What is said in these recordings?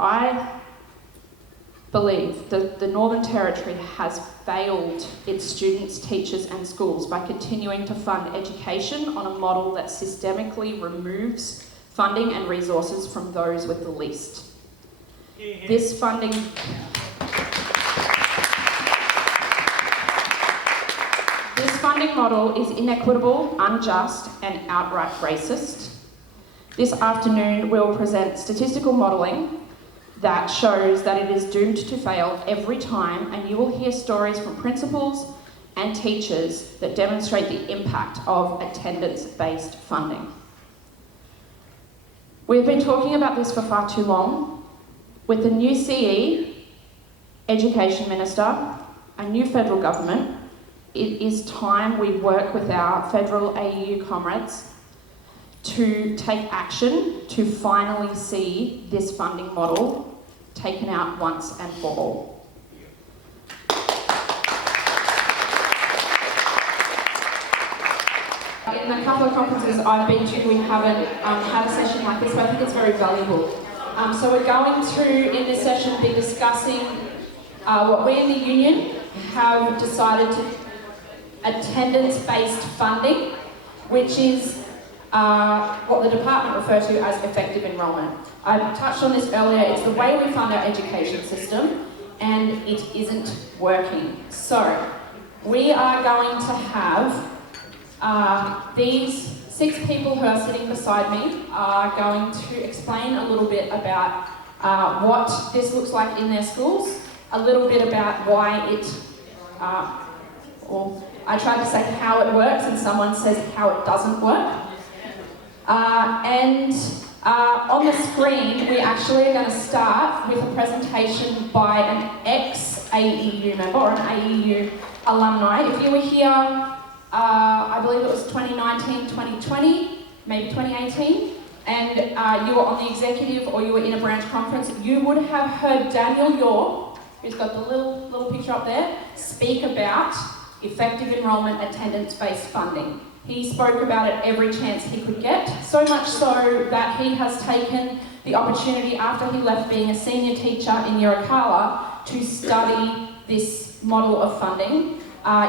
I believe that the Northern Territory has failed its students, teachers and schools by continuing to fund education on a model that systemically removes funding and resources from those with the least. This funding model is inequitable, unjust and outright racist. This afternoon we'll present statistical modelling that shows that it is doomed to fail every time, and you will hear stories from principals and teachers that demonstrate the impact of attendance-based funding. We've been talking about this for far too long. With the new CE, Education Minister, a new federal government, it is time we work with our federal AEU comrades to take action to finally see this funding model taken out once and for all. In a couple of conferences I've been to, we haven't had a session like this, but I think it's very valuable. So we're going to, in this session, be discussing what we in the union have decided to attendance-based funding, which is what the department refers to as effective enrolment. I touched on this earlier. It's the way we fund our education system, and it isn't working. So we are going to have these 6 people who are sitting beside me are going to explain a little bit about what this looks like in their schools, a little bit about why it, or I tried to say how it works and someone says how it doesn't work. On the screen, we actually are going to start with a presentation by an ex-AEU member or an AEU alumni. If you were here, I believe it was 2019, 2020, maybe 2018, and you were on the executive or you were in a branch conference, you would have heard Daniel Yore, who's got the little picture up there, speak about effective enrolment attendance-based funding. He spoke about it every chance he could get, so much so that he has taken the opportunity after he left being a senior teacher in Yirrkala to study this model of funding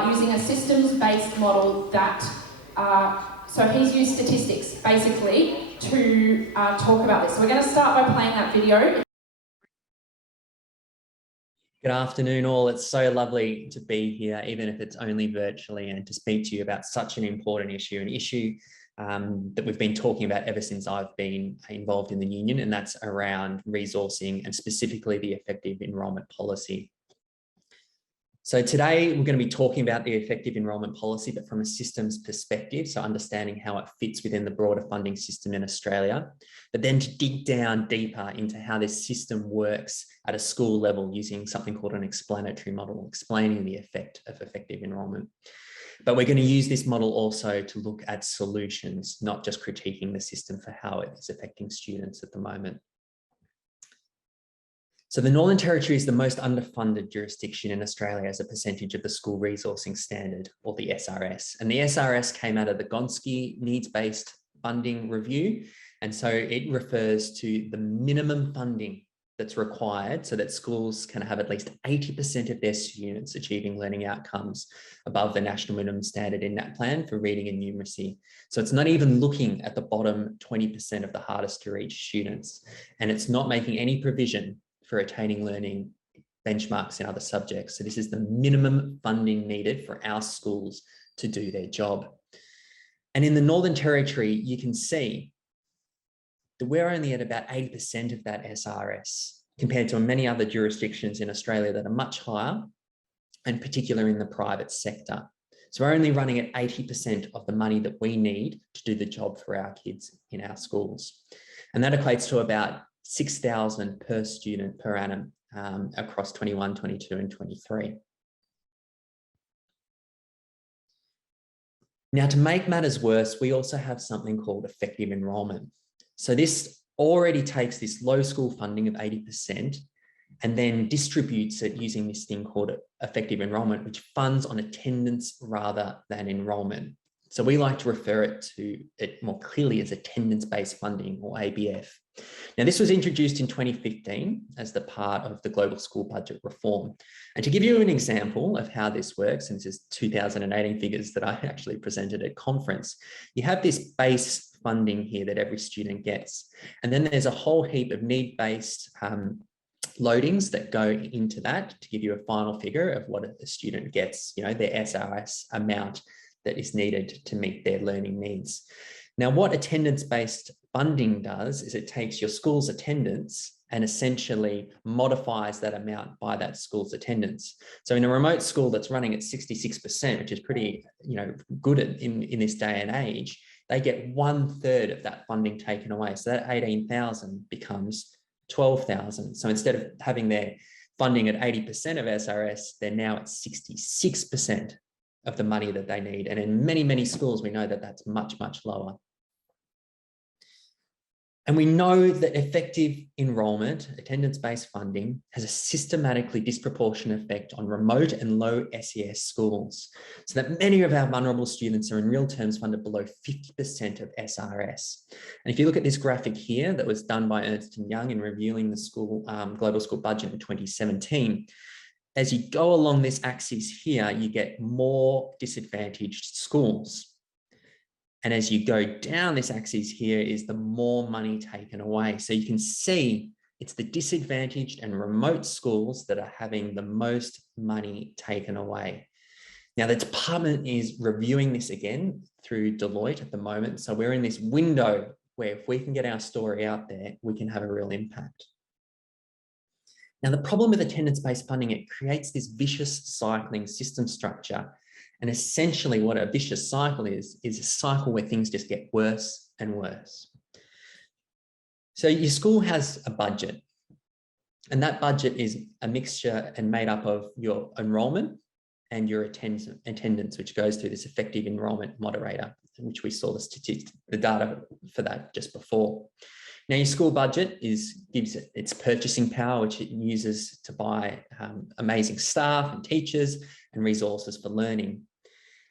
using a systems-based model that, so he's used statistics basically to talk about this. So we're going to start by playing that video. Good afternoon all. It's so lovely to be here, even if it's only virtually, and to speak to you about such an important issue, an issue that we've been talking about ever since I've been involved in the union, and that's around resourcing and specifically the effective enrolment policy. So today we're going to be talking about the effective enrolment policy, but from a systems perspective, so understanding how it fits within the broader funding system in Australia, but then to dig down deeper into how this system works at a school level using something called an explanatory model, explaining the effect of effective enrolment. But we're going to use this model also to look at solutions, not just critiquing the system for how it is affecting students at the moment. So the Northern Territory is the most underfunded jurisdiction in Australia as a percentage of the school resourcing standard, or the SRS. And the SRS came out of the Gonski needs-based funding review. And so it refers to the minimum funding that's required so that schools can have at least 80% of their students achieving learning outcomes above the national minimum standard in that plan for reading and numeracy. So it's not even looking at the bottom 20% of the hardest to reach students. And it's not making any provision for attaining learning benchmarks in other subjects. So this is the minimum funding needed for our schools to do their job. And in the Northern Territory, you can see that we're only at about 80% of that SRS compared to many other jurisdictions in Australia that are much higher, and particularly in the private sector. So we're only running at 80% of the money that we need to do the job for our kids in our schools. And that equates to about $6,000 per student per annum across 21, 22 and 23. Now, to make matters worse, we also have something called effective enrolment. So this already takes this low school funding of 80% and then distributes it using this thing called effective enrolment, which funds on attendance rather than enrolment. So we like to refer to it more clearly as attendance-based funding, or ABF. Now, this was introduced in 2015 as the part of the global school budget reform. And to give you an example of how this works, and this is 2018 figures that I actually presented at conference, you have this base funding here that every student gets. And then there's a whole heap of need-based loadings that go into that to give you a final figure of what a student gets, you know, their SRS amount that is needed to meet their learning needs. Now, what attendance-based funding does is it takes your school's attendance and essentially modifies that amount by that school's attendance. So in a remote school that's running at 66%, which is pretty, you know, good in this day and age, they get 1/3 of that funding taken away. So that 18,000 becomes 12,000. So instead of having their funding at 80% of SRS, they're now at 66% of the money that they need. And in many, many schools, we know that that's much, much lower. And we know that effective enrolment, attendance-based funding, has a systematically disproportionate effect on remote and low SES schools, so that many of our vulnerable students are in real terms funded below 50% of SRS. And if you look at this graphic here that was done by Ernst & Young in reviewing the school global school budget in 2017, as you go along this axis here, you get more disadvantaged schools. And as you go down this axis here is the more money taken away. So you can see it's the disadvantaged and remote schools that are having the most money taken away. Now, the department is reviewing this again through Deloitte at the moment. So we're in this window where if we can get our story out there, we can have a real impact. Now, the problem with attendance-based funding, it creates this vicious cycling system structure. And essentially what a vicious cycle is a cycle where things just get worse and worse. So your school has a budget, and that budget is a mixture and made up of your enrolment and your attendance, which goes through this effective enrolment moderator, which we saw the data for that just before. Now, your school budget gives it its purchasing power, which it uses to buy amazing staff and teachers and resources for learning.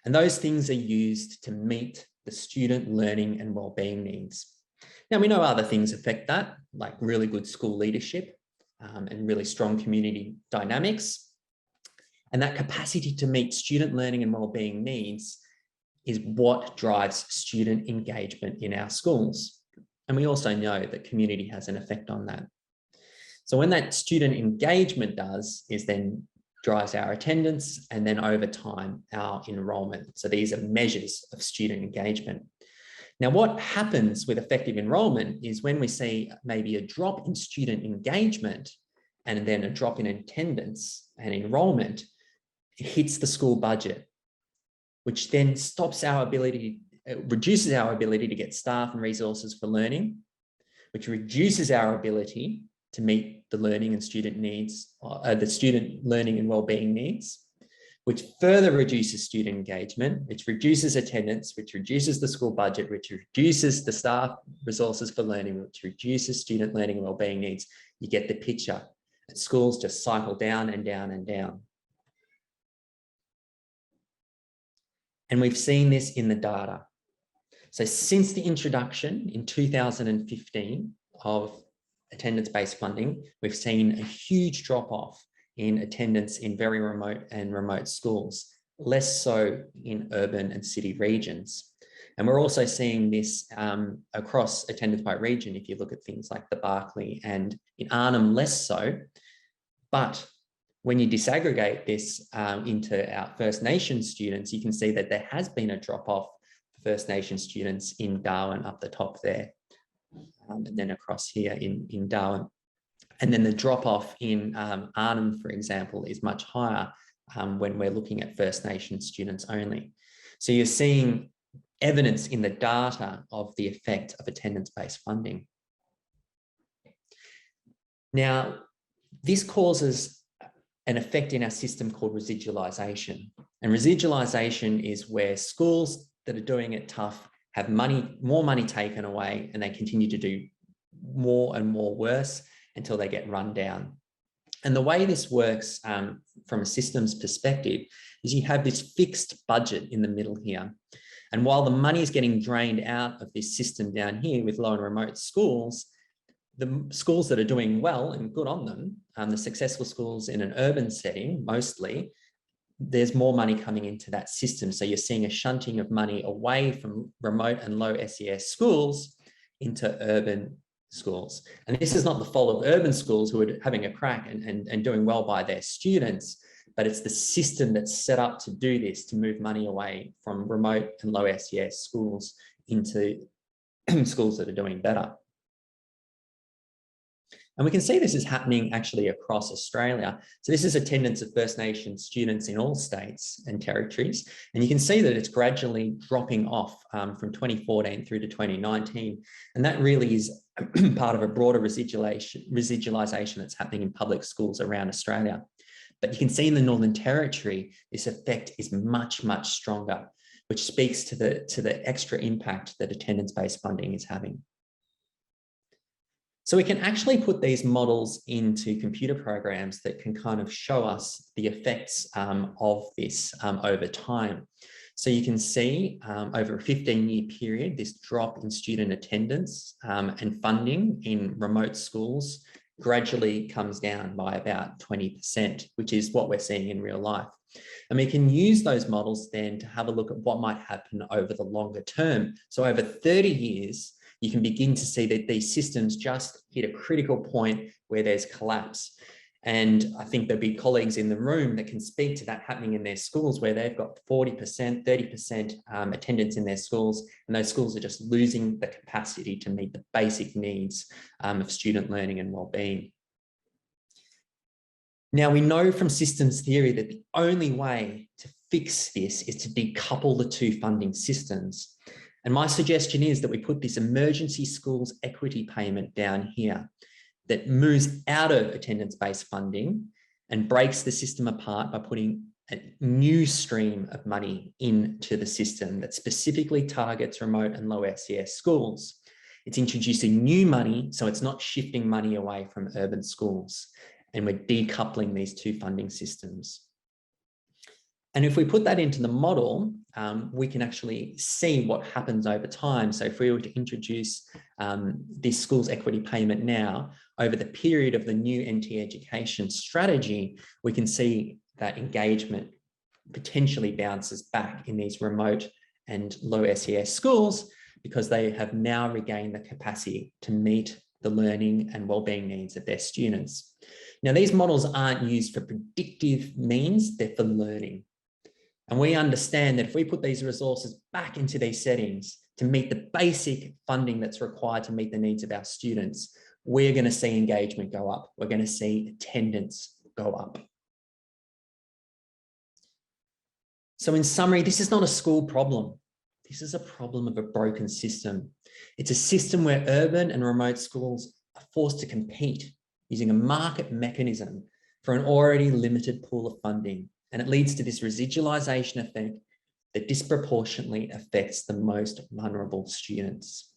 And those things are used to meet the student learning and wellbeing needs. Now, we know other things affect that, like really good school leadership and really strong community dynamics. And that capacity to meet student learning and wellbeing needs is what drives student engagement in our schools. And we also know that community has an effect on that. So when that student engagement then drives our attendance, and then over time, our enrolment. So these are measures of student engagement. Now, what happens with effective enrolment is when we see maybe a drop in student engagement and then a drop in attendance and enrolment, it hits the school budget, which then stops our ability, reduces our ability to get staff and resources for learning, which reduces our ability to meet the learning and student needs, the student learning and wellbeing needs, which further reduces student engagement, which reduces attendance, which reduces the school budget, which reduces the staff resources for learning, which reduces student learning and wellbeing needs. You get the picture. And schools just cycle down and down and down. And we've seen this in the data. So since the introduction in 2015 of attendance-based funding, we've seen a huge drop-off in attendance in very remote schools, less so in urban and city regions. And we're also seeing this across attendance by region. If you look at things like the Berkeley and in Arnhem, less so. But when you disaggregate this into our First Nations students, you can see that there has been a drop-off for First Nations students in Darwin up the top there. And then across here in Darwin. And then the drop-off in Arnhem, for example, is much higher when we're looking at First Nations students only. So you're seeing evidence in the data of the effect of attendance-based funding. Now, this causes an effect in our system called residualisation. And residualisation is where schools that are doing it tough have more money taken away, and they continue to do more and more worse until they get run down. And the way this works from a systems perspective is you have this fixed budget in the middle here. And while the money is getting drained out of this system down here with low and remote schools, the schools that are doing well, and good on them, the successful schools in an urban setting, mostly, there's more money coming into that system. So you're seeing a shunting of money away from remote and low SES schools into urban schools. And this is not the fault of urban schools who are having a crack and doing well by their students, but it's the system that's set up to do this, to move money away from remote and low SES schools into schools that are doing better. And we can see this is happening actually across Australia. So this is attendance of First Nations students in all states and territories. And you can see that it's gradually dropping off from 2014 through to 2019. And that really is part of a broader residualisation that's happening in public schools around Australia. But you can see in the Northern Territory, this effect is much, much stronger, which speaks to the extra impact that attendance-based funding is having. So we can actually put these models into computer programs that can kind of show us the effects of this over time. So you can see over a 15-year period, this drop in student attendance and funding in remote schools gradually comes down by about 20%, which is what we're seeing in real life. And we can use those models then to have a look at what might happen over the longer term. So over 30 years, you can begin to see that these systems just hit a critical point where there's collapse. And I think there'll be colleagues in the room that can speak to that happening in their schools, where they've got 40%, 30% attendance in their schools, and those schools are just losing the capacity to meet the basic needs of student learning and well-being. Now, we know from systems theory that the only way to fix this is to decouple the two funding systems. And my suggestion is that we put this emergency schools equity payment down here that moves out of attendance-based funding and breaks the system apart by putting a new stream of money into the system that specifically targets remote and low SES schools. It's introducing new money, so it's not shifting money away from urban schools, and we're decoupling these two funding systems. And if we put that into the model, we can actually see what happens over time. So if we were to introduce this schools equity payment now, over the period of the new NT education strategy, we can see that engagement potentially bounces back in these remote and low SES schools, because they have now regained the capacity to meet the learning and wellbeing needs of their students. Now, these models aren't used for predictive means, they're for learning. And we understand that if we put these resources back into these settings to meet the basic funding that's required to meet the needs of our students, we're going to see engagement go up. We're going to see attendance go up. So in summary, this is not a school problem. This is a problem of a broken system. It's a system where urban and remote schools are forced to compete using a market mechanism for an already limited pool of funding. And it leads to this residualisation effect that disproportionately affects the most vulnerable students.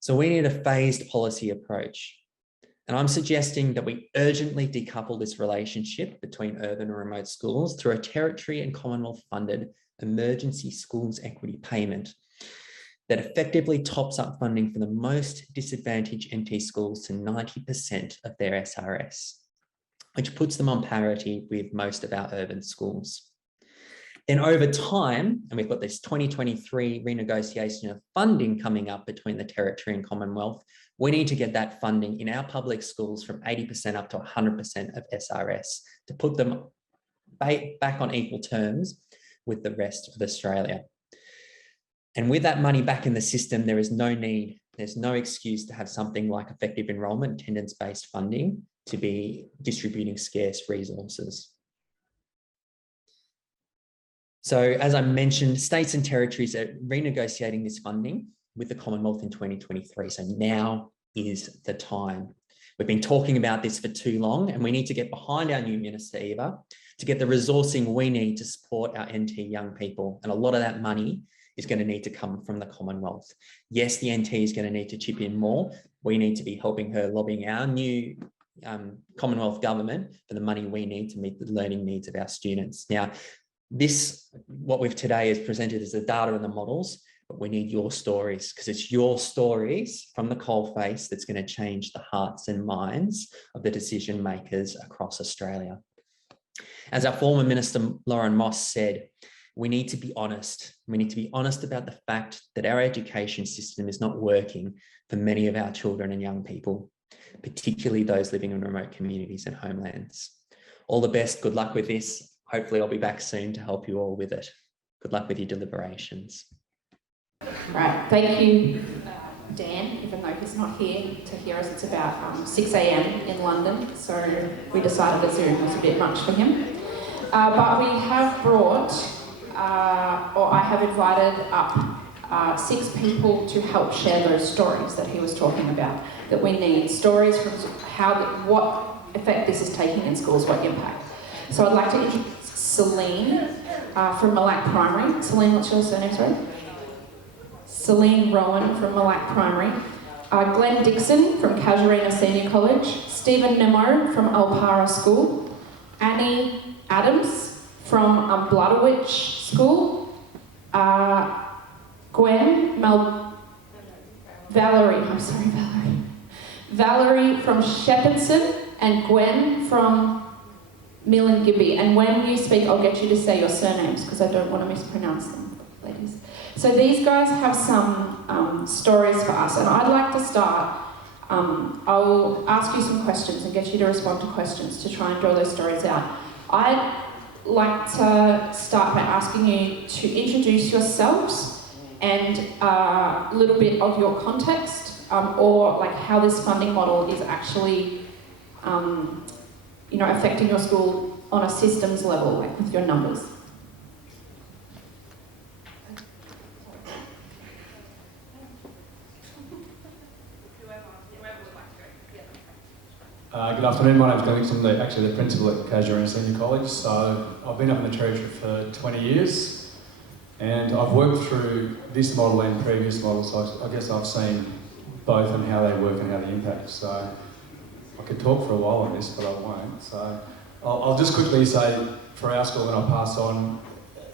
So we need a phased policy approach. And I'm suggesting that we urgently decouple this relationship between urban and remote schools through a territory and Commonwealth funded emergency schools equity payment that effectively tops up funding for the most disadvantaged NT schools to 90% of their SRS, which puts them on parity with most of our urban schools. Then over time, and we've got this 2023 renegotiation of funding coming up between the Territory and Commonwealth, we need to get that funding in our public schools from 80% up to 100% of SRS to put them back on equal terms with the rest of Australia. And with that money back in the system, there is no need, there's no excuse to have something like effective enrolment, attendance-based funding to be distributing scarce resources. So as I mentioned, states and territories are renegotiating this funding with the Commonwealth in 2023. So now is the time. We've been talking about this for too long, and we need to get behind our new Minister, Eva, to get the resourcing we need to support our NT young people. And a lot of that money is going to need to come from the Commonwealth. Yes, the NT is going to need to chip in more. We need to be helping her lobbying our new Commonwealth government for the money we need to meet the learning needs of our students. Now, what we've today is presented as the data and the models, but we need your stories, because it's your stories from the coalface that's going to change the hearts and minds of the decision makers across Australia. As our former Minister Lauren Moss said, we need to be honest. We need to be honest about the fact that our education system is not working for many of our children and young people, particularly those living in remote communities and homelands. All the best. Good luck with this. Hopefully I'll be back soon to help you all with it. Good luck with your deliberations. Right, thank you, Dan, even though he's not here to hear us. It's about 6 a.m. in London, so we decided the Zoom was a bit much for him. But we have brought, or I have invited up 6 people to help share those stories that he was talking about, that we need stories from what effect this is taking in schools, what impact. So I'd like to introduce Celine from Malack Primary. Celine, what's your surname, sorry? Celine Rowan from Malack Primary. Glenn Dixon from Casuarina Senior College. Stephen Nemo from Alpara School. Annie Adams from Bladderwich School. Valerie from Shepherdson, and Gwen from Millingibby. And when you speak, I'll get you to say your surnames because I don't want to mispronounce them, ladies. So these guys have some stories for us, and I'd like to start. I'll ask you some questions and get you to respond to questions to try and draw those stories out. I'd like to start by asking you to introduce yourselves and a little bit of your context, or like how this funding model is actually affecting your school on a systems level, like with your numbers. Good afternoon, my name's Daniel Yore. I'm actually the principal at Casuarina Senior College. So I've been up in the Territory for 20 years and I've worked through this model and previous models, so I guess I've seen both and how they work and how they impact. So I could talk for a while on this, but I won't. So I'll just quickly say, for our school, and I'll pass on,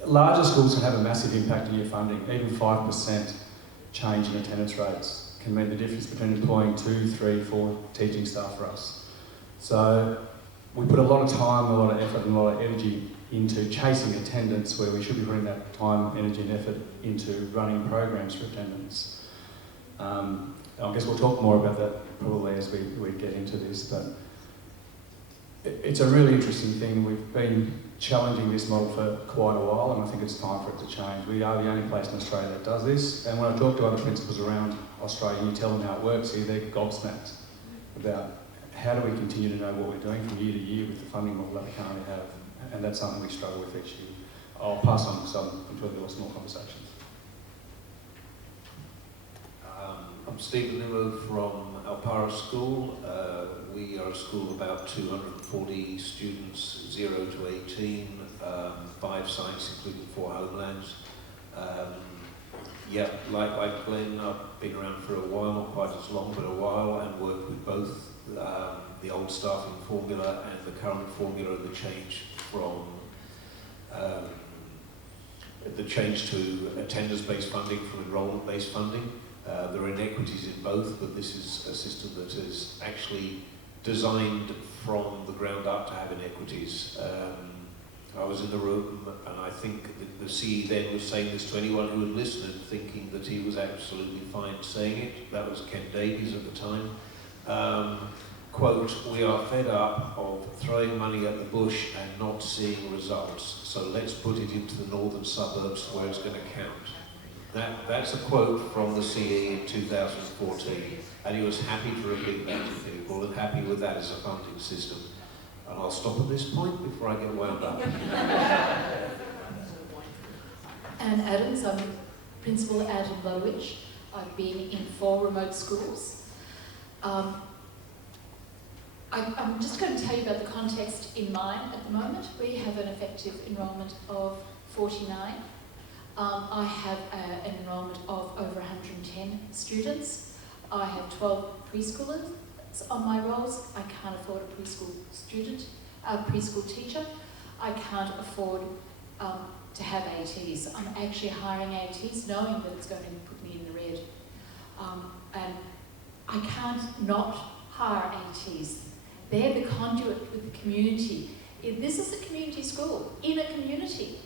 larger schools can have a massive impact on your funding. Even 5% change in attendance rates can mean the difference between employing 2, 3, 4 teaching staff for us. So we put a lot of time, a lot of effort and a lot of energy into chasing attendance, where we should be putting that time, energy and effort into running programs for attendance. I guess we'll talk more about that probably as we get into this, but it's a really interesting thing. We've been challenging this model for quite a while, and I think it's time for it to change. We are the only place in Australia that does this, and when I talk to other principals around Australia and you tell them how it works here, they're gobsmacked about how do we continue to know what we're doing from year to year with the funding model that we currently have, and that's something we struggle with each year. I'll pass on because I'm sure there was more conversations. I'm Stephen Nimmo from Alpara School. We are a school of about 240 students, 0 to 18, 5 sites including 4 homelands. Like Glenn, I've been around for a while, not quite as long, but a while, and worked with both the old staffing formula and the current formula, the change from the change to attendance-based funding from enrolment-based funding. There are inequities in both, but this is a system that is actually designed from the ground up to have inequities. I was in the room, and I think the CE then was saying this to anyone who had listened, thinking that he was absolutely fine saying it. That was Ken Davies at the time. Quote, "We are fed up of throwing money at the bush and not seeing results, so let's put it into the northern suburbs where it's going to count." That's a quote from the CE in 2014, and he was happy to repeat that to people and happy with that as a funding system. And I'll stop at this point before I get wound up. Anne Adams, I'm principal out in Bladderwich. I've been in 4 remote schools. I'm just going to tell you about the context in mine at the moment. We have an effective enrolment of 49. I have an enrolment of over 110 students. I have 12 preschoolers on my rolls. I can't afford a preschool teacher. I can't afford to have ATs. I'm actually hiring ATs knowing that it's going to put me in the red. And I can't not hire ATs. They're the conduit with the community. If this is a community school, in a community,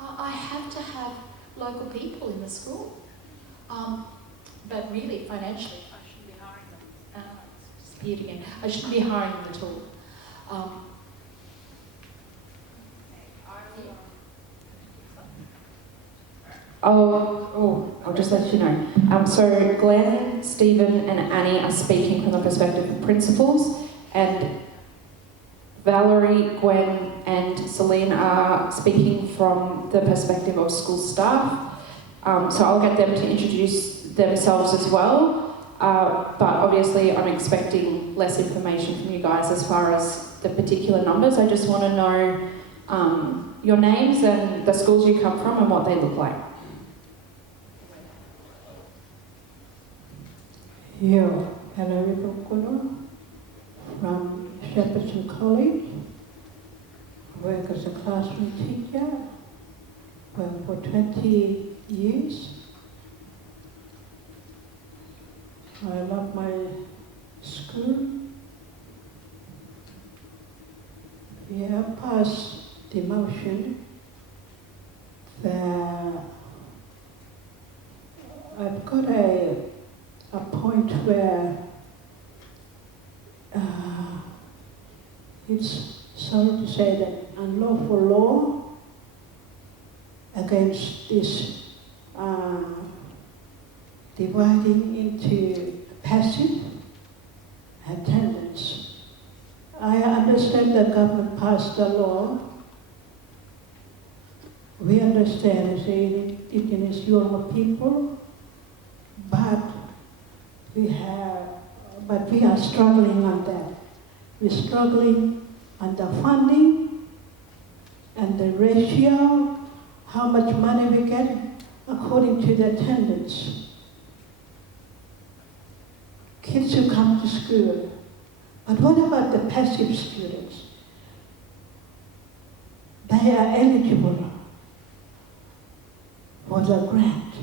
I have to have local people in the school. But really, financially, I shouldn't be hiring them. It's disappeared again. I shouldn't be hiring them at all. I'll just let you know. So Glenn, Stephen and Annie are speaking from the perspective of principals, and Valerie, Gwen and Celine are speaking from the perspective of school staff. So I'll get them to introduce themselves as well. But obviously I'm expecting less information from you guys as far as the particular numbers. I just want to know your names and the schools you come from and what they look like. Yeah, hello everyone. From Shepperton College. I work as a classroom teacher for 20 years. I love my school. We have passed the motion that I've got a point where it's sorry to say that unlawful law against this dividing into passive attendance. I understand the government passed the law. We understand as Indigenous Yore people, but we are struggling on that. We're struggling on the funding and the ratio, how much money we get according to the attendance. Kids who come to school. But what about the passive students? They are eligible for the grant.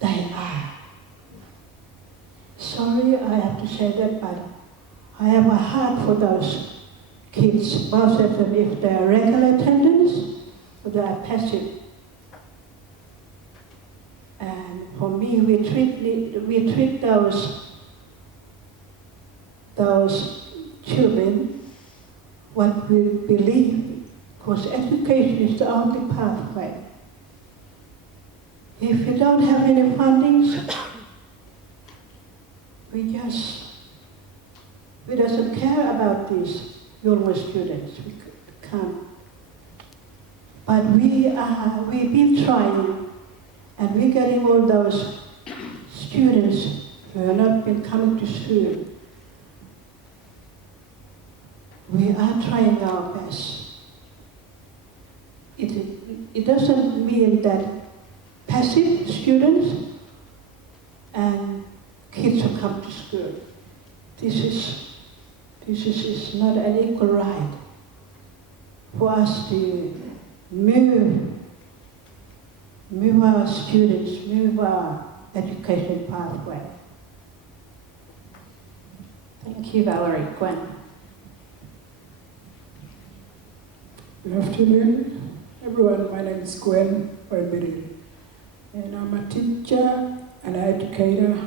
They are. Sorry, I have to say that, but I have a heart for those kids, both of them, if they are regular attendance or they are passive. And for me, we treat those children what we believe, because education is the only pathway. If you don't have any fundings, we doesn't care about these Yore students. We can't. But we've been trying, and we're getting all those students who have not been coming to school. We are trying our best. It doesn't mean that passive students and kids who come to school, this is not an equal right for us to move our students, move our education pathway. Thank you, Valerie. Gwen. Good afternoon, everyone. My name is Gwen Oibiri, and I'm a teacher and educator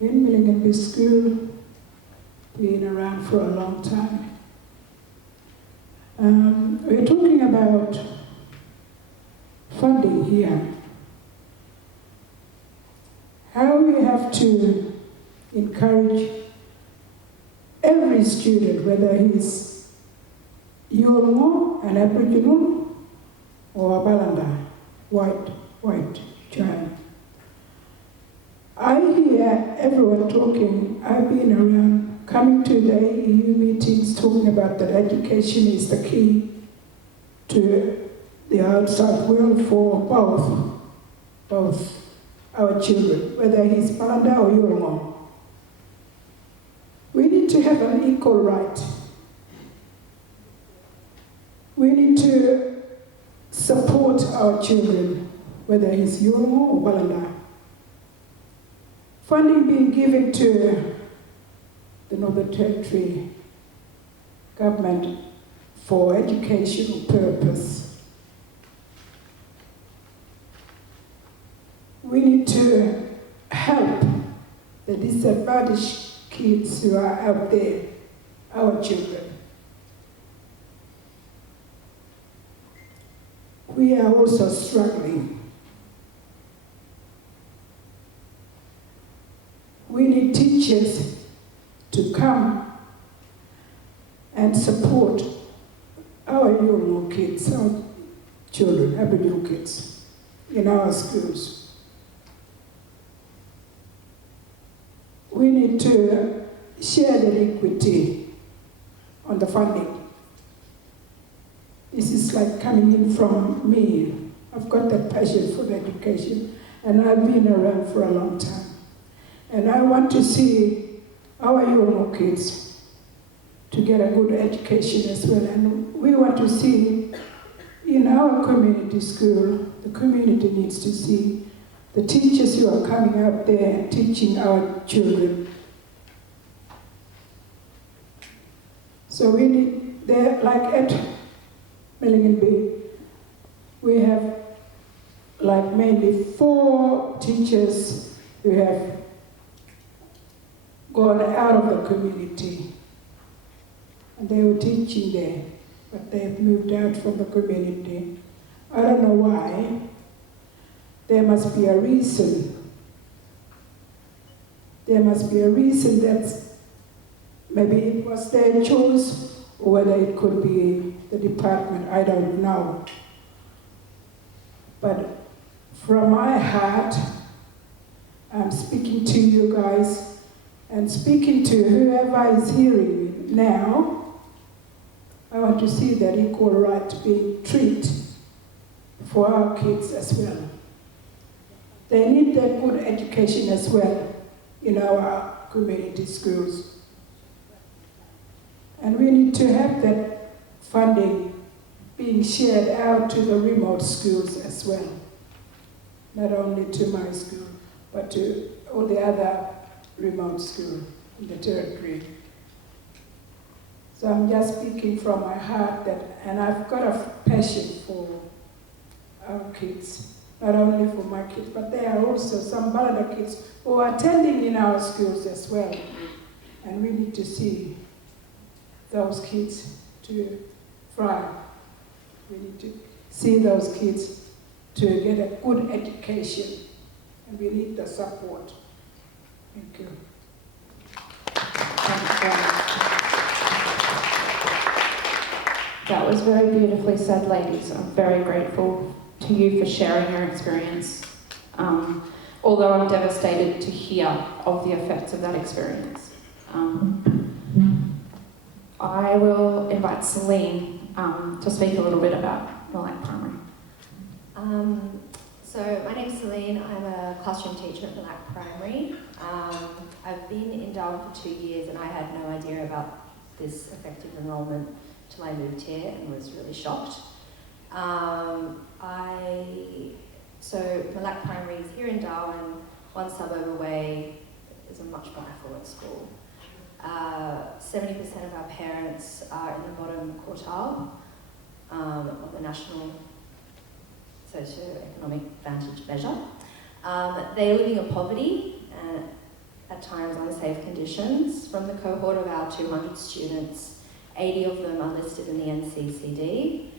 in Millingenby School, been around for a long time. We're talking about funding here. How we have to encourage every student, whether he's Yolngo, an Aboriginal, or a Balanda, white child. I hear everyone talking. I've been around, coming to the AEU meetings, talking about that education is the key to the outside world for both our children, whether he's Balanda or Yolngo. We need to have an equal right. We need to support our children, whether it's Yomo or Balanda. Funding being given to the Northern Territory government for educational purpose. We need to help the disadvantaged kids who are out there, our children. We are also struggling. We need teachers to come and support our young kids, our children, Aboriginal kids, in our schools. We need to share the equity on the funding. This is like coming in from me. I've got that passion for education, and I've been around for a long time. And I want to see our young kids to get a good education as well. And we want to see in our community school, the community needs to see the teachers who are coming out there and teaching our children. So we need, they're like at Mellingen Bay, we have like mainly 4 teachers who have gone out of the community. And they were teaching there, but they've moved out from the community. I don't know why. There must be a reason. There must be a reason that maybe it was their choice, or whether it could be the department, I don't know. But from my heart, I'm speaking to you guys and speaking to whoever is hearing me now. I want to see that equal right being treated for our kids as well. They need that good education as well in our community schools. And we need to have that funding being shared out to the remote schools as well. Not only to my school, but to all the other remote schools in the territory. So I'm just speaking from my heart that, and I've got a passion for our kids, not only for my kids, but there are also some Balanda kids who are attending in our schools as well. And we need to see those kids to thrive. We need to see those kids to get a good education, and we need the support. Thank you. That was very beautifully said, ladies. I'm very grateful to you for sharing your experience. Although I'm devastated to hear of the effects of that experience. I will invite Celine to speak a little bit about Malac Primary. So my name's Celine. I'm a classroom teacher at Malac Primary. I've been in Darwin for 2 years, and I had no idea about this effective enrolment till I moved here and was really shocked. So Malac Primary is here in Darwin, 1 suburb away. Is a much more affluent school. 70% of our parents are in the bottom quartile of the national socio-economic vantage measure. They're living in poverty, at times unsafe conditions. From the cohort of our 200 students, 80 of them are listed in the NCCD.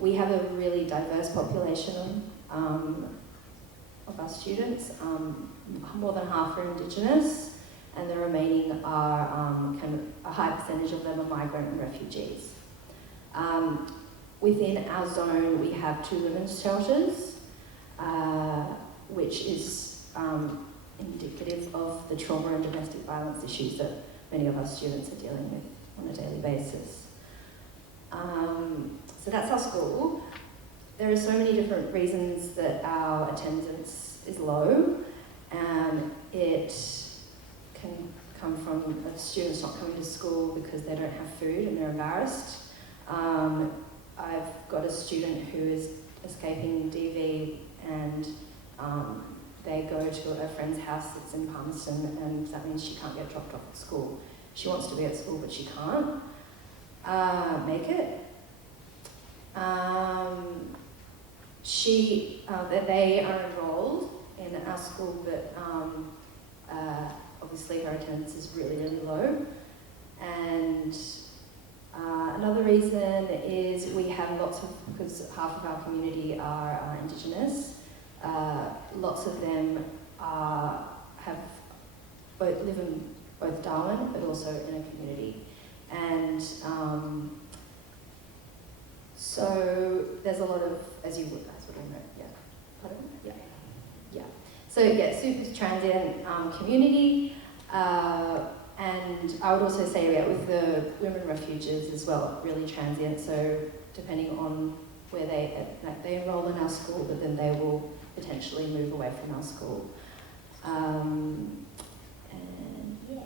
We have a really diverse population of our students. More than half are Indigenous, and the remaining are a high percentage of them are migrant and refugees. Within our zone, we have 2 women's shelters, which is indicative of the trauma and domestic violence issues that many of our students are dealing with on a daily basis. So that's our school. There are so many different reasons that our attendance is low. It can come from students not coming to school because they don't have food and they're embarrassed. I've got a student who is escaping DV and they go to a friend's house that's in Palmerston, and that means she can't get dropped off at school. She wants to be at school, but she can't make it. They are enrolled in our school, but obviously her attendance is really, really low. And another reason is we have lots of, because half of our community are Indigenous, lots of them live in both Darwin, but also in a community. And so there's a lot of, as you would all know, yeah. Pardon? Yeah. Yeah. So yeah, super transient community. And I would also say, yeah, with the women refuges as well, really transient. So depending on where they enroll in our school, but then they will potentially move away from our school. And yeah.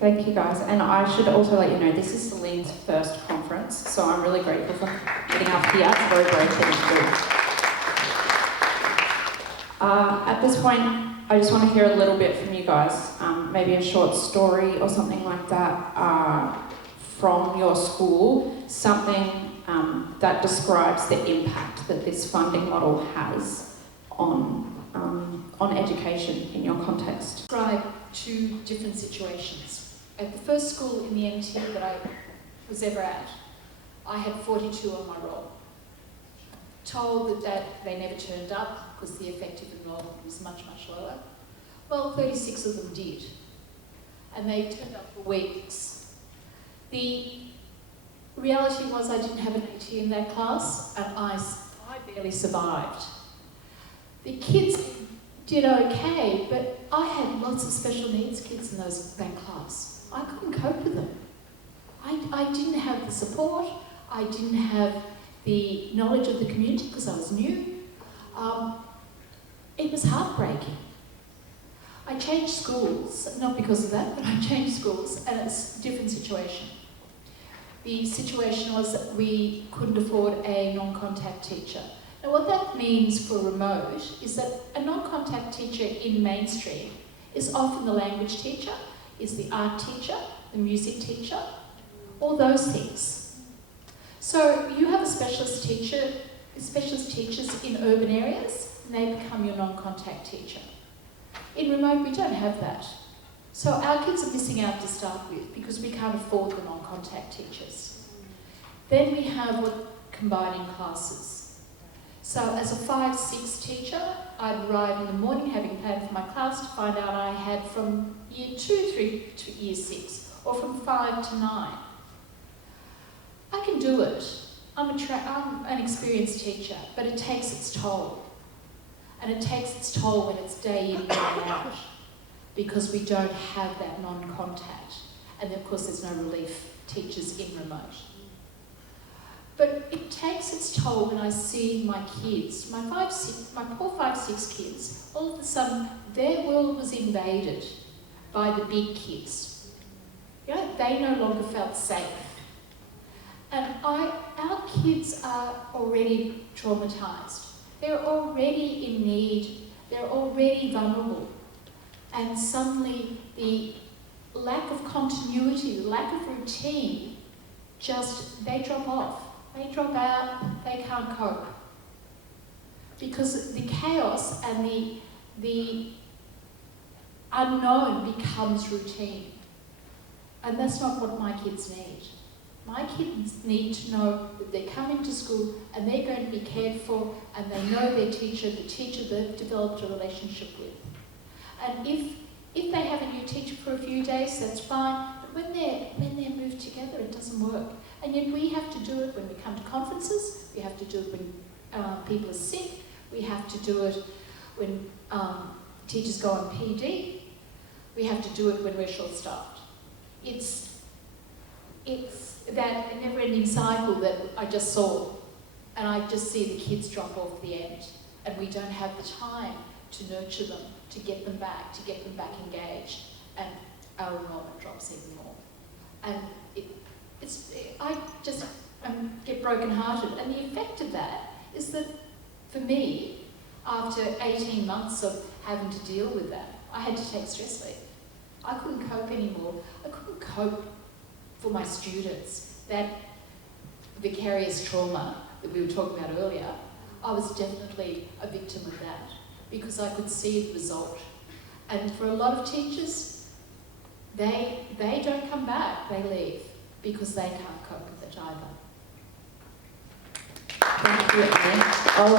Thank you guys, and I should also let you know this is Celine's first conference, so I'm really grateful for getting up here. It's very brave thing to do. At this point, I just want to hear a little bit from you guys, maybe a short story or something like that from your school, something that describes the impact that this funding model has on education in your context. Describe two different situations. At the first school in the NT that I was ever at, I had 42 on my roll. Told that they never turned up because the effective enrolment was much, much lower. Well, 36 of them did. And they turned up for weeks. The reality was I didn't have an AT in that class, and I barely survived. The kids did okay, but I had lots of special needs kids in that class. I couldn't cope with them. I didn't have the support. I didn't have the knowledge of the community because I was new. It was heartbreaking. I changed schools, not because of that, but I changed schools, and it's a different situation. The situation was that we couldn't afford a non-contact teacher. Now what that means for remote is that a non-contact teacher in mainstream is often the language teacher, is the art teacher, the music teacher, all those things. So you have a specialist teachers in urban areas, and they become your non-contact teacher. In remote, we don't have that. So our kids are missing out to start with because we can't afford the non-contact teachers. Then we have combining classes. So as a 5-6 teacher, I'd arrive in the morning having planned for my class to find out I had from year 2 through to year 6, or from 5 to 9. I can do it. I'm an experienced teacher, but it takes its toll. And it takes its toll when it's day in, day out, because we don't have that non-contact. And of course there's no relief teachers in remote. But it takes its toll when I see my kids, my poor 5-6 kids, all of a sudden their world was invaded by the big kids. You know, they no longer felt safe. And our kids are already traumatised. They're already in need. They're already vulnerable. And suddenly the lack of continuity, the lack of routine, they drop off. They drop out, they can't cope. Because the chaos and the unknown becomes routine. And that's not what my kids need. My kids need to know that they're coming to school and they're going to be cared for, and they know their teacher, the teacher they've developed a relationship with. And if they have a new teacher for a few days, that's fine. But when they're moved together, it doesn't work. And yet we have to do it when we come to conferences. We have to do it when people are sick. We have to do it when teachers go on PD. We have to do it when we're short-staffed. It's that never-ending cycle that I just saw, and I just see the kids drop off the end, and we don't have the time to nurture them, to get them back engaged, and our enrolment drops even more. And and get brokenhearted. And the effect of that is that, for me, after 18 months of having to deal with that, I had to take stress leave. I couldn't cope anymore. I couldn't cope for my students. That vicarious trauma that we were talking about earlier, I was definitely a victim of that because I could see the result. And for a lot of teachers, they don't come back, they leave because they can't cope with it either. Thank you, Anne. I'll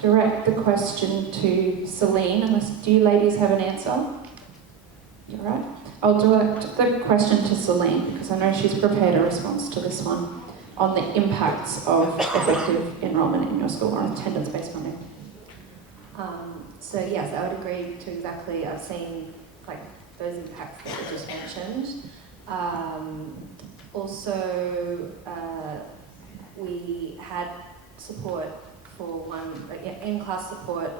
direct the question to Celine, unless, do you ladies have an answer? You're right. I'll direct the question to Celine because I know she's prepared a response to this one on the impacts of effective enrolment in your school or attendance-based funding. So yes, I would agree to exactly. I've seen like those impacts that you just mentioned. Also, we had support for one, in-class support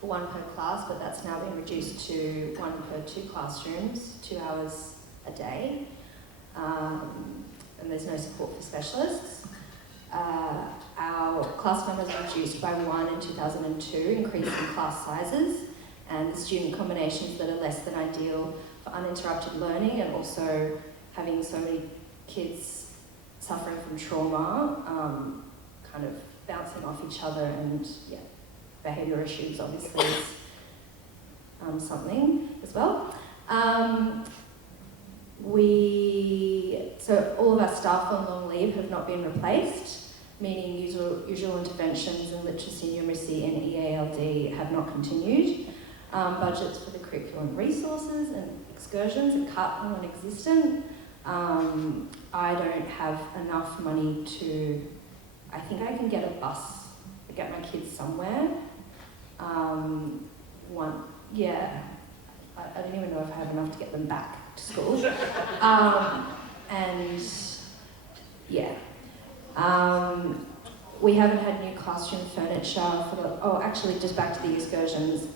for one per class, but that's now been reduced to one per 2 classrooms, 2 hours a day. And there's no support for specialists. Our class numbers were reduced by 1 in 2002, increasing class sizes and the student combinations that are less than ideal for uninterrupted learning, and also having so many kids suffering from trauma, kind of bouncing off each other, and behaviour issues obviously is something as well. So all of our staff on long leave have not been replaced, meaning usual interventions in literacy, numeracy and EALD have not continued. Budgets for the curriculum resources and excursions are cut and non-existent. I don't have enough money to, I think I can get a bus to get my kids somewhere. I don't even know if I have enough to get them back to school. We haven't had new classroom furniture for actually just back to the excursions.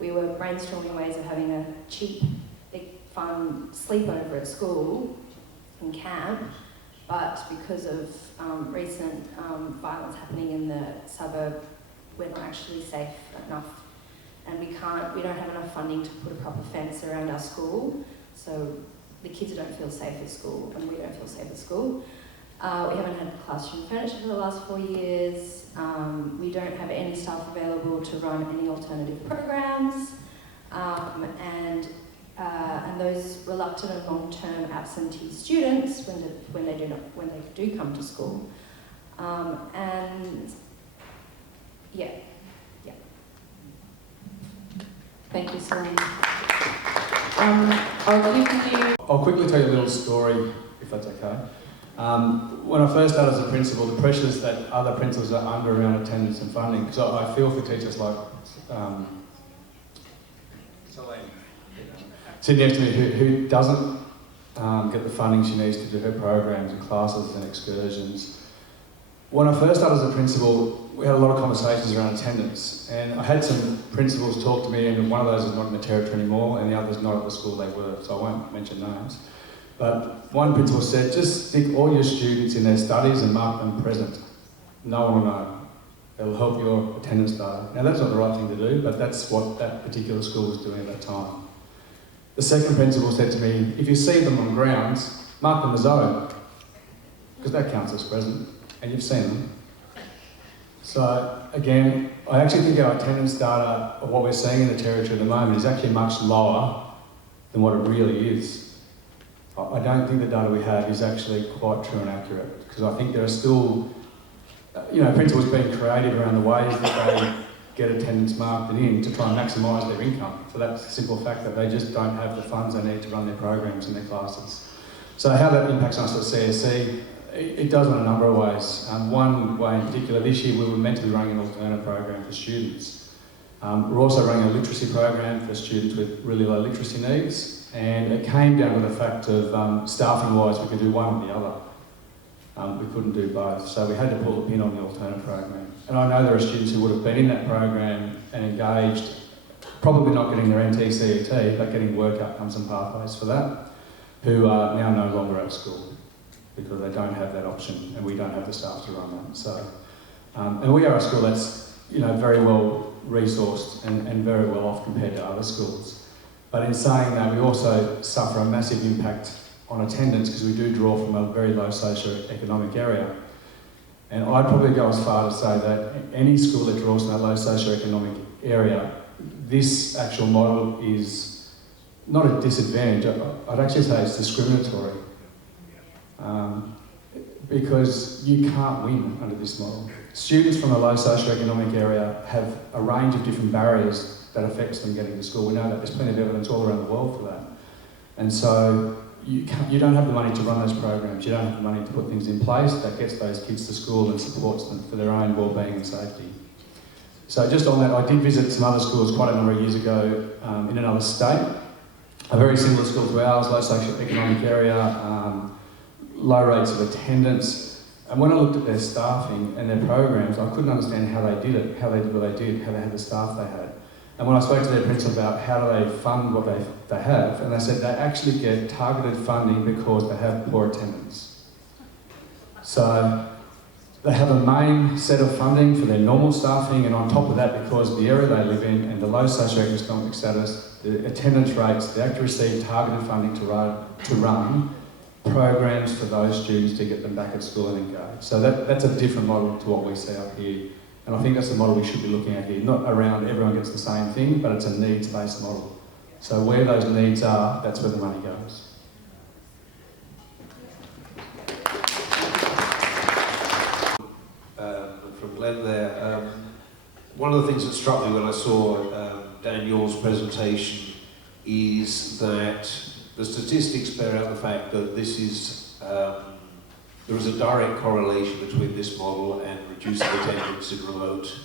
We were brainstorming ways of having a cheap, big, fun sleepover at school in camp, but because of recent violence happening in the suburb, we're not actually safe enough, and we don't have enough funding to put a proper fence around our school, so the kids don't feel safe at school, and we don't feel safe at school. We haven't had classroom furniture for the last 4 years. We don't have any staff available to run any alternative programs, and those reluctant and long-term absentee students when they do come to school, Thank you, Celine. I'll quickly tell you a little story, if that's okay. When I first started as a principal, the pressures that other principals are under around attendance and funding, because I feel for teachers like sitting next to me who doesn't get the funding she needs to do her programs and classes and excursions. When I first started as a principal, we had a lot of conversations around attendance, and I had some principals talk to me, and one of those is not in the territory anymore, and the other's not at the school they were, so I won't mention names. But one principal said, just stick all your students in their studies and mark them present. No one will know. It'll help your attendance data. Now that's not the right thing to do, but that's what that particular school was doing at that time. The second principal said to me, if you see them on grounds, mark them as O, because that counts as present, and you've seen them. So again, I actually think our attendance data of what we're seeing in the territory at the moment is actually much lower than what it really is. I don't think the data we have is actually quite true and accurate, because I think there are still, principals being creative around the ways that they get attendance marked in to try and maximise their income. So that's the simple fact that they just don't have the funds they need to run their programs and their classes. So how that impacts us at CSC, it does in a number of ways. One way in particular, this year we were meant to be running an alternate program for students. We're also running a literacy program for students with really low literacy needs, and it came down to the fact of staffing-wise we could do one or the other. We couldn't do both, so we had to pull the pin on the alternate program. And I know there are students who would have been in that program and engaged, probably not getting their NT, CET, but getting work outcomes and pathways for that. who are now no longer at school because they don't have that option and we don't have the staff to run that. So, and we are a school that's, you know, very well resourced and very well off compared to other schools. But in saying that, we also suffer a massive impact on attendance because we do draw from a very low socio-economic area. And I'd probably go as far to say that any school that draws from a low socio-economic area, this actual model is not a disadvantage, I'd actually say it's discriminatory. Because you can't win under this model. Students from a low socio-economic area have a range of different barriers that affects them getting to school. We know that there's plenty of evidence all around the world for that. And so you don't have the money to run those programs, you don't have the money to put things in place that gets those kids to school and supports them for their own well-being and safety. So just on that, I did visit some other schools quite a number of years ago in another state. A very similar school to ours, low socio-economic area, low rates of attendance. And when I looked at their staffing and their programs, I couldn't understand how they did it, how they did what they did, how they had the staff they had. And when I spoke to their principal about how do they fund what they have, and they said they actually get targeted funding because they have poor attendance. So they have a main set of funding for their normal staffing, and on top of that, because the area they live in and the low socioeconomic status, the attendance rates, they actually receive targeted funding to run programs for those students to get them back at school and engaged. So that's a different model to what we see up here. And I think that's the model we should be looking at here. Not around everyone gets the same thing, but it's a needs-based model. So where those needs are, that's where the money goes. From Glenn there, one of the things that struck me when I saw Dan Yore's presentation is that the statistics bear out the fact that this is, there is a direct correlation between this model and reducing attendance in remote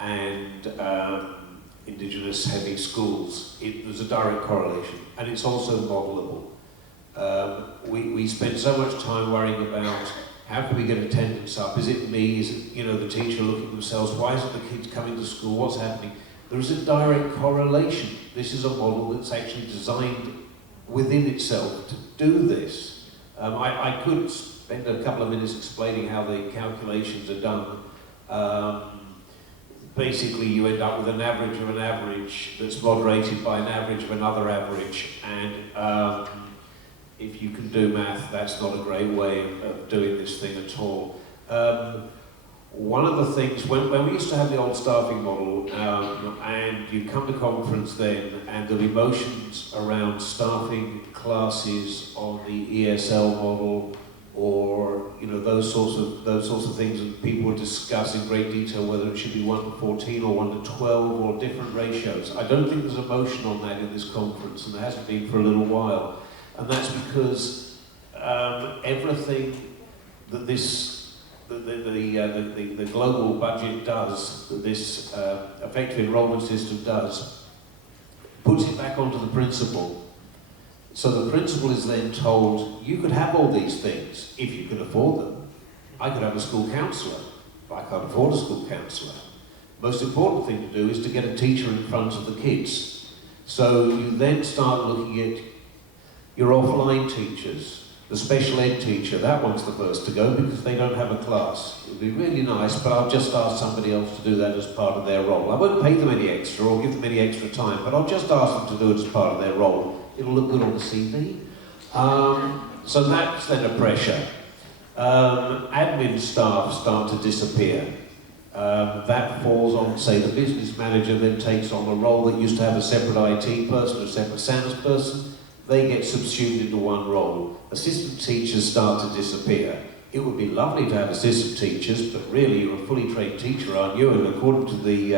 and Indigenous heavy schools. There's a direct correlation, and it's also modelable. We spend so much time worrying about how can we get attendance up? Is it me? Is it, you know, the teacher looking at themselves? Why isn't the kids coming to school? What's happening? There is a direct correlation. This is a model that's actually designed within itself to do this. I could spend a couple of minutes explaining how the calculations are done. Basically, you end up with an average of an average that's moderated by an average of another average, and if you can do math, that's not a great way of doing this thing at all. One of the things, when we used to have the old staffing model, and you'd come to conference then, and there'd be motions around staffing classes on the ESL model, or you know those sorts of things, and people would discuss in great detail whether it should be 1 to 14 or 1 to 12 or different ratios. I don't think there's a motion on that in this conference, and there hasn't been for a little while, and that's because everything that the global budget does, that this effective enrolment system does, puts it back onto the principal. So the principal is then told, you could have all these things if you could afford them. I could have a school counsellor, but I can't afford a school counsellor. Most important thing to do is to get a teacher in front of the kids. So you then start looking at your offline teachers. The special ed teacher, that one's the first to go because they don't have a class. It would be really nice, but I'll just ask somebody else to do that as part of their role. I won't pay them any extra or give them any extra time, but I'll just ask them to do it as part of their role. It'll look good on the CV. So that's then a pressure. Admin staff start to disappear. That falls on, say, the business manager then takes on a role that used to have a separate IT person, a separate SANS person. They get subsumed into one role. Assistant teachers start to disappear. It would be lovely to have assistant teachers, but really you're a fully trained teacher, aren't you? And according to the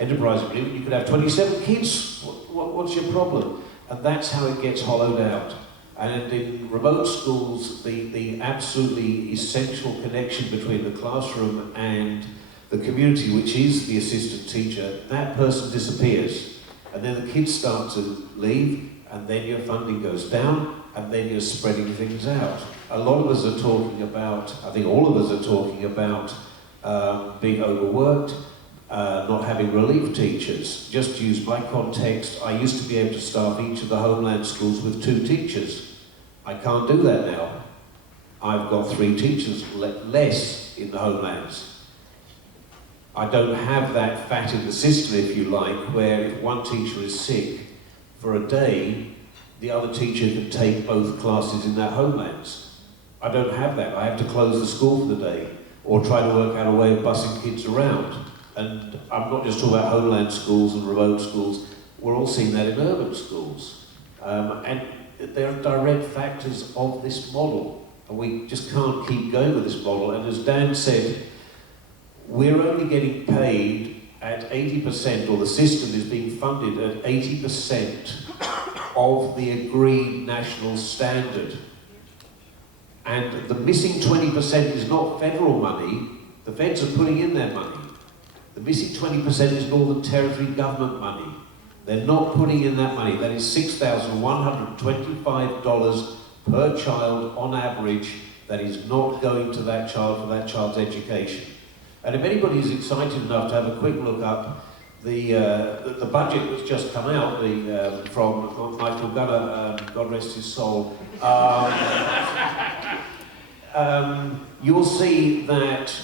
enterprise agreement, you could have 27 kids. What's your problem? And that's how it gets hollowed out. And in remote schools, the absolutely essential connection between the classroom and the community, which is the assistant teacher, that person disappears. And then the kids start to leave, and then your funding goes down, and then you're spreading things out. A lot of us are talking about, I think all of us are talking about being overworked, not having relief teachers. Just to use my context, I used to be able to staff each of the homeland schools with 2 teachers. I can't do that now. I've got 3 teachers less in the homelands. I don't have that fat in the system, if you like, where if one teacher is sick for a day, the other teacher can take both classes in that homelands. I don't have that. I have to close the school for the day or try to work out a way of busing kids around. And I'm not just talking about homeland schools and remote schools. We're all seeing that in urban schools. And there are direct factors of this model. And we just can't keep going with this model. And as Dan said, we're only getting paid at 80%, or the system is being funded at 80% of the agreed national standard. And the missing 20% is not federal money. The feds are putting in their money. The missing 20% is Northern Territory government money. They're not putting in that money. That is $6,125 per child on average that is not going to that child for that child's education. And if anybody is excited enough to have a quick look up the budget that's just come out from Michael Gunner, God rest his soul, you'll see that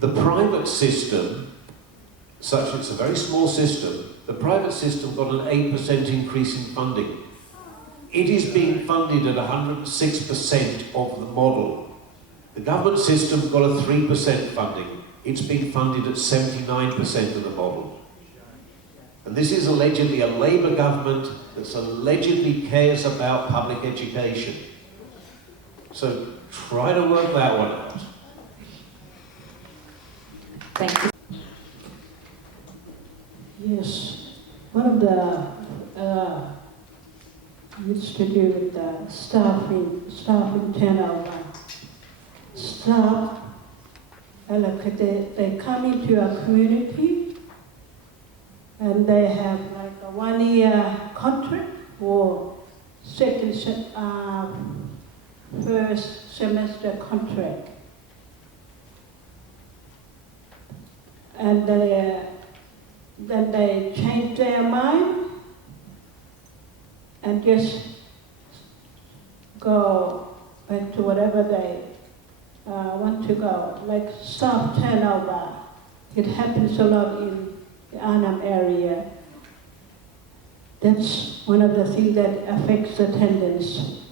the private system, such it's a very small system, the private system got an 8% increase in funding. It is being funded at 106% of the model. The government system got a 3% funding. It's being funded at 79% of the model. And this is allegedly a Labour government that allegedly cares about public education. So try to work that one out. Thank you. Yes, one of the used to do with the staffing turnover. Staff, they come into a community and they have like a 1-year contract or first semester contract. And then they change their mind and just go back to whatever they want to go, like staff turnover. It happens a lot in the Arnhem area. That's one of the things that affects attendance.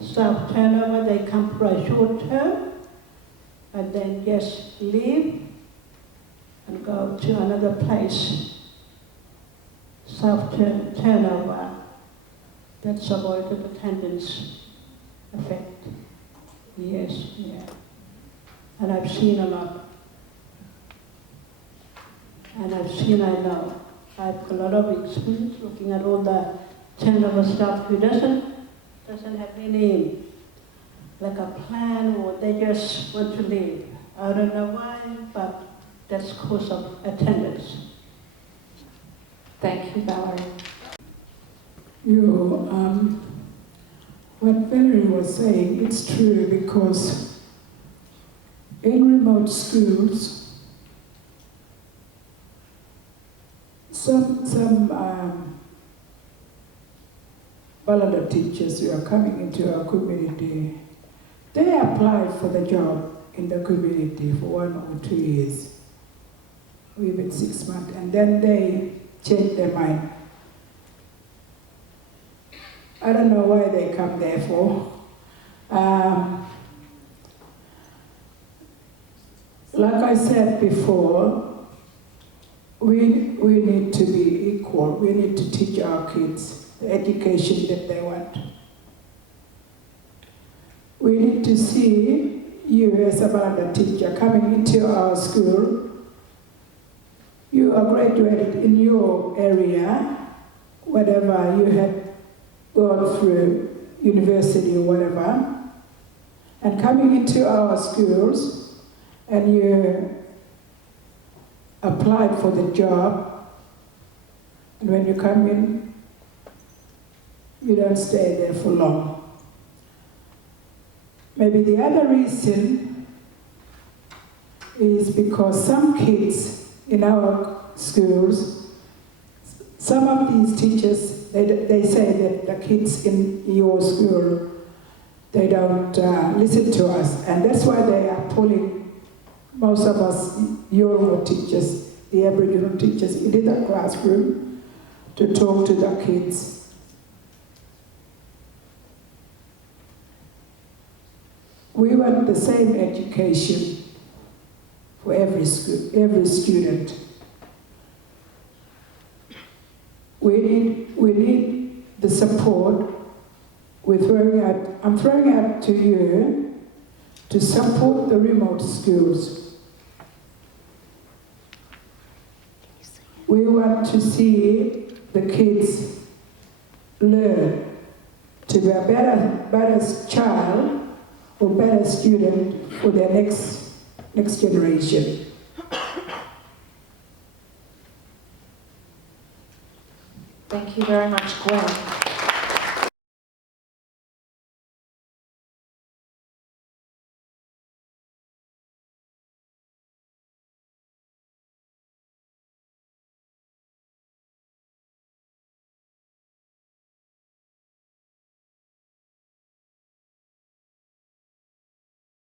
Staff turnover, they come for a short term and then just leave and go to another place. Staff turnover, that's avoided attendance effect. Yes, yeah. And I've seen a lot. And I know. I've got a lot of experience looking at all the turnover staff who doesn't have any, like a plan, or they just want to leave. I don't know why, but that's cause of attendance. Thank you, Valerie. What Valerie was saying, it's true, because in remote schools, some volunteer teachers who are coming into our community, they apply for the job in the community for 1 or 2 years, or even 6 months, and then they change their mind. I don't know why they come there for. Like I said before, we need to be equal. We need to teach our kids the education that they want. We need to see you as a Banda teacher coming into our school. You are graduated in your area, whatever you had gone through university or whatever, and coming into our schools, and you applied for the job, and when you come in, you don't stay there for long. Maybe the other reason is because some kids in our schools, some of these teachers they say that the kids in your school, they don't listen to us, and that's why they are pulling most of us Yore teachers, the Aboriginal teachers, into the classroom to talk to the kids. We want the same education for every school, every student. We need the support. I'm throwing out to you to support the remote schools. We want to see the kids learn to be a better child or better student for their next generation. Thank you very much, Gwen.